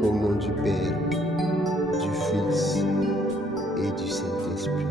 Au nom du Père, du Fils et du Saint-Esprit.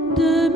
Amen.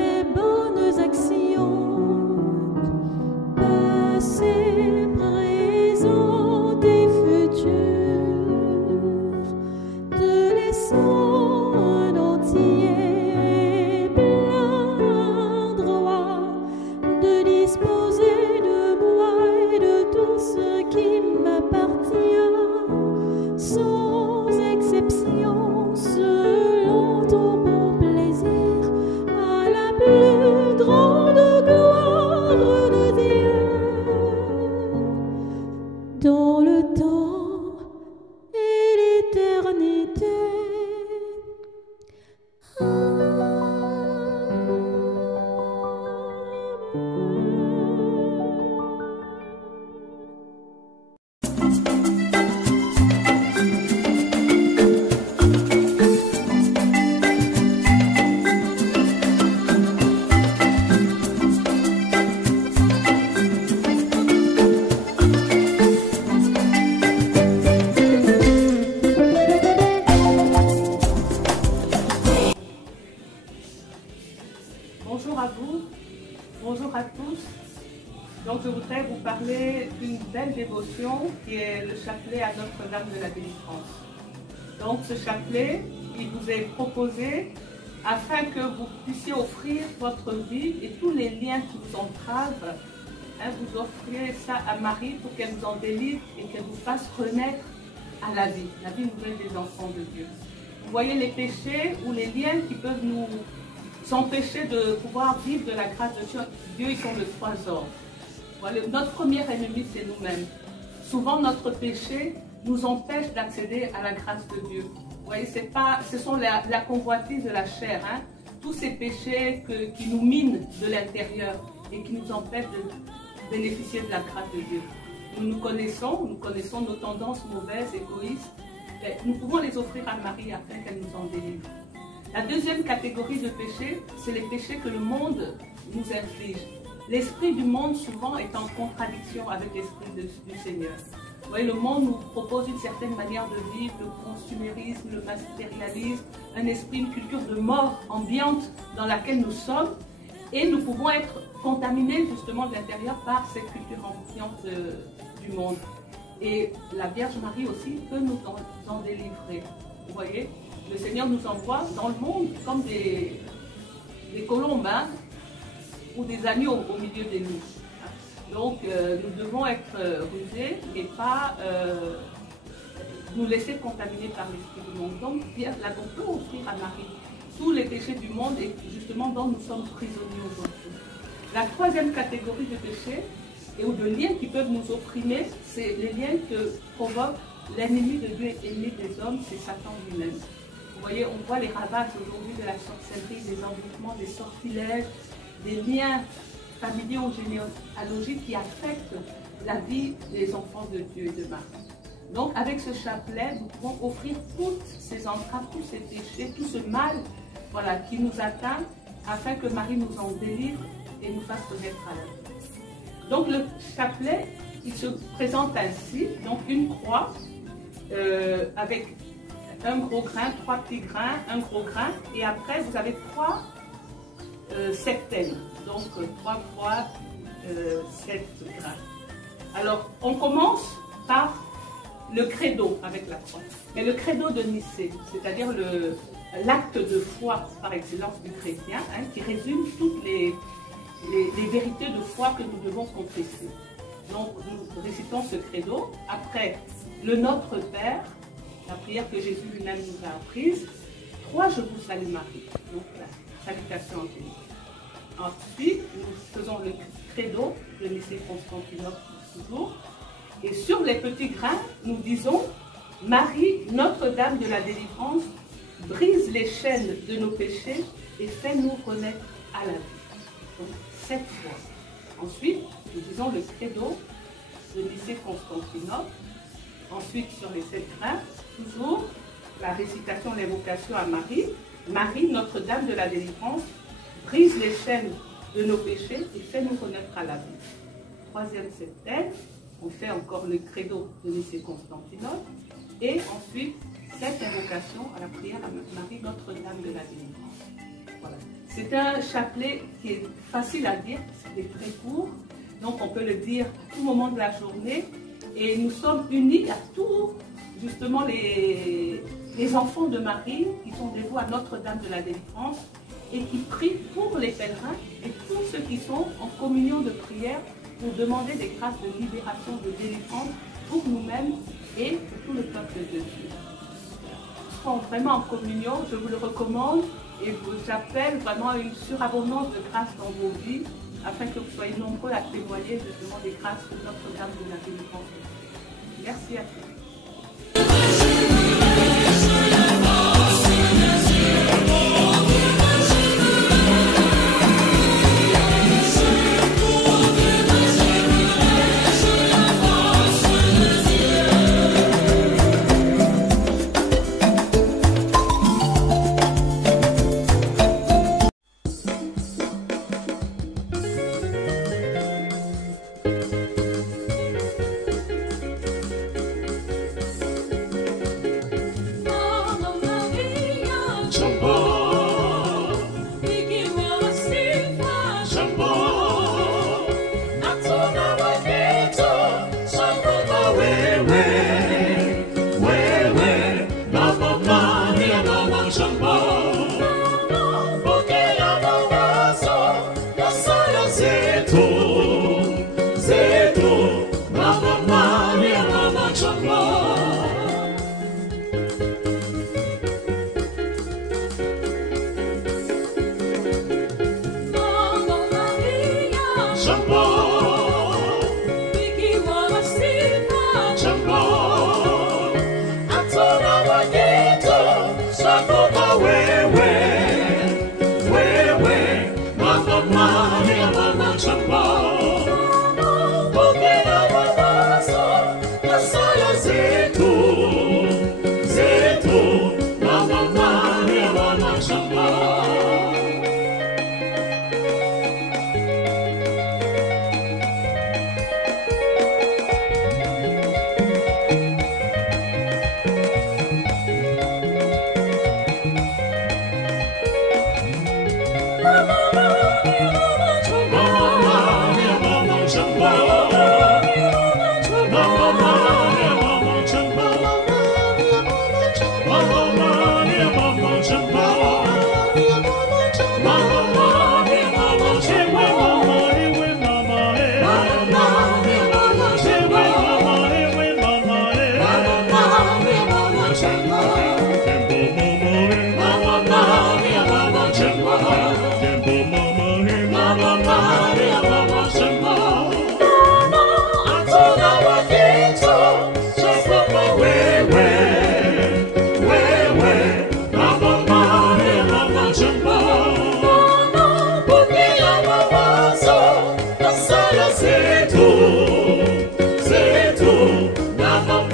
Bonjour à vous, bonjour à tous. Donc je voudrais vous parler d'une belle dévotion qui est le chapelet à Notre-Dame de la Délivrance. Donc ce chapelet, il vous est proposé afin que vous puissiez offrir votre vie et tous les liens qui vous entravent. Vous offrez ça à Marie pour qu'elle vous en délivre et qu'elle vous fasse renaître à la vie nouvelle des enfants de Dieu. Vous voyez les péchés ou les liens qui peuvent nous empêcher de pouvoir vivre de la grâce de Dieu, ils sont de trois ordres. Voilà, notre premier ennemi, c'est nous-mêmes. Souvent, notre péché nous empêche d'accéder à la grâce de Dieu. Vous voyez, ce sont la convoitise de la chair, tous ces péchés qui nous minent de l'intérieur et qui nous empêchent de bénéficier de la grâce de Dieu. Nous connaissons nos tendances mauvaises, égoïstes. Nous pouvons les offrir à Marie afin qu'elle nous en délivre. La deuxième catégorie de péchés, c'est les péchés que le monde nous inflige. L'esprit du monde souvent est en contradiction avec l'esprit du Seigneur. Vous voyez, le monde nous propose une certaine manière de vivre, le consumérisme, le matérialisme, un esprit, une culture de mort ambiante dans laquelle nous sommes, et nous pouvons être contaminés justement de l'intérieur par cette culture ambiante du monde. Et la Vierge Marie aussi peut nous en délivrer. Vous voyez, le Seigneur nous envoie dans le monde comme des colombes ou des agneaux au milieu des nous. Donc nous devons être rusés et pas nous laisser contaminer par l'esprit du monde. Donc on peut offrir à Marie tous les péchés du monde et justement dont nous sommes prisonniers aujourd'hui. La troisième catégorie de péchés et ou de liens qui peuvent nous opprimer, c'est les liens que provoque l'ennemi de Dieu et l'ennemi des hommes, c'est Satan lui-même. Vous voyez, on voit les ravages aujourd'hui de la sorcellerie, des envoûtements, des sortilèges, des liens familiaux généalogiques qui affectent la vie des enfants de Dieu et de Marie. Donc avec ce chapelet, nous pouvons offrir toutes ces entraves, tous ces péchés, tout ce mal, voilà, qui nous atteint, afin que Marie nous en délivre et nous fasse connaître à la vie. Donc le chapelet, il se présente ainsi, donc une croix avec un gros grain, 3 petits grains, un gros grain, et après vous avez 3 septaines, donc 3 fois 7 grains. Alors on commence par le credo avec la croix, mais le credo de Nicée, c'est-à-dire l'acte de foi par excellence du chrétien, hein, qui résume toutes les vérités de foi que nous devons confesser. Donc nous récitons ce credo, après le Notre Père, la prière que Jésus lui-même nous a apprise, 3 Je vous salue Marie, donc la salutation angélique. Ensuite, nous faisons le credo de Nicée-Constantinople toujours, et sur les petits grains, nous disons Marie, Notre-Dame de la délivrance, brise les chaînes de nos péchés et fais-nous renaître à la vie. Donc 7 fois. Ensuite, nous disons le credo de Nicée-Constantinople. Ensuite, sur les 7 grains, toujours la récitation, l'évocation à Marie. Marie, Notre-Dame de la délivrance, brise les chaînes de nos péchés et fais-nous renaître à la vie. 3e septaine, on fait encore le credo de Nicée-Constantinople. Et ensuite, cette invocation à la prière à Marie, Notre-Dame de la délivrance. Voilà. C'est un chapelet qui est facile à dire, c'est très court, donc on peut le dire à tout moment de la journée. Et nous sommes unis à tous, justement, les enfants de Marie qui sont dévoués à Notre-Dame de la délivrance et qui prient pour les pèlerins et tous ceux qui sont en communion de prière pour demander des grâces de libération, de délivrance pour nous-mêmes et pour tout le peuple de Dieu. Ils sont vraiment en communion, je vous le recommande et j'appelle vraiment à une surabondance de grâce dans vos vies afin que vous soyez nombreux à témoigner justement des grâces de Notre-Dame de la délivrance. Merci à tous. Zetu, Zetu, Mama.